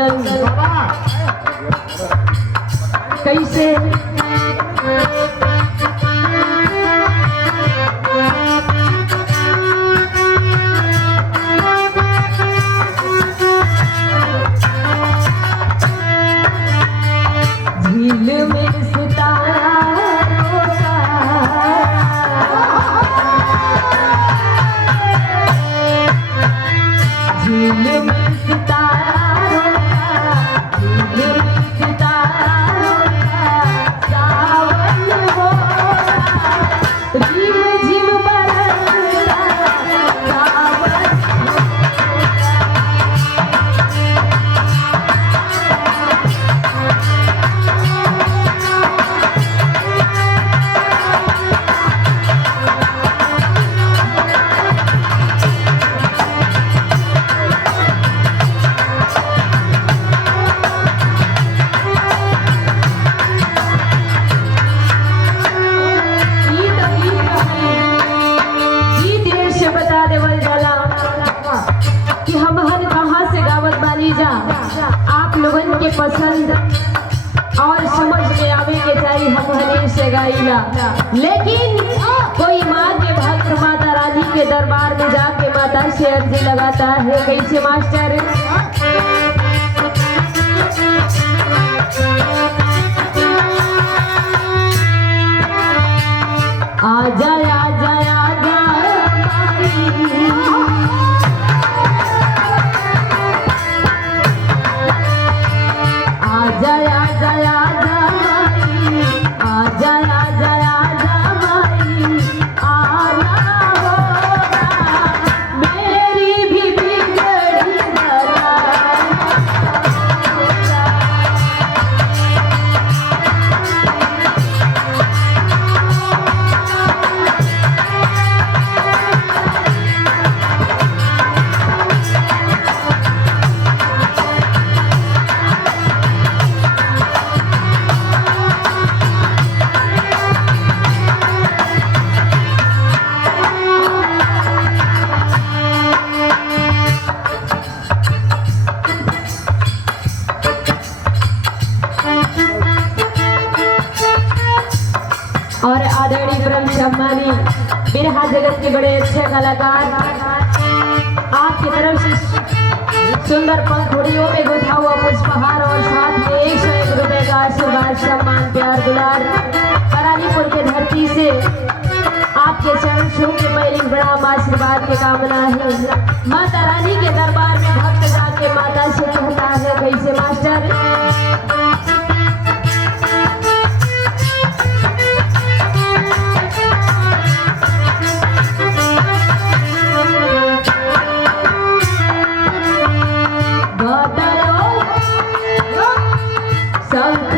बोलन कैसे झील में सितारा झील में सितारा झील में सितारा सावन हो झिम झिम बरसता सावन आप लोगन के पसंद और समझ में आवे के चाहिए हम से गाइला, लेकिन कोई माँ के भक्त माता रानी के दरबार में जाके माता से अर्जी लगाता है कैसे मास्टर आजा आजा आजा आजा आजा आजा माई आजा आजा आजा माई आना होगा मेरी भी बिगड़ी और आदरणीय ब्रह्म सम्मानी बिरहा जगत के बड़े अच्छे कलाकार आपकी तरफ से सुंदर पंखुड़ियों में गुथा हुआ पुष्पहार और साथ में 101 रुपए का आशीर्वाद सम्मान प्यार दुलार करालीपुर के धरती से आपके चरण छू के पहले बड़ा आशीर्वाद की कामना है। माता रानी के दरबार में भक्त जाके माता से कहता है कैसे मास्टर संत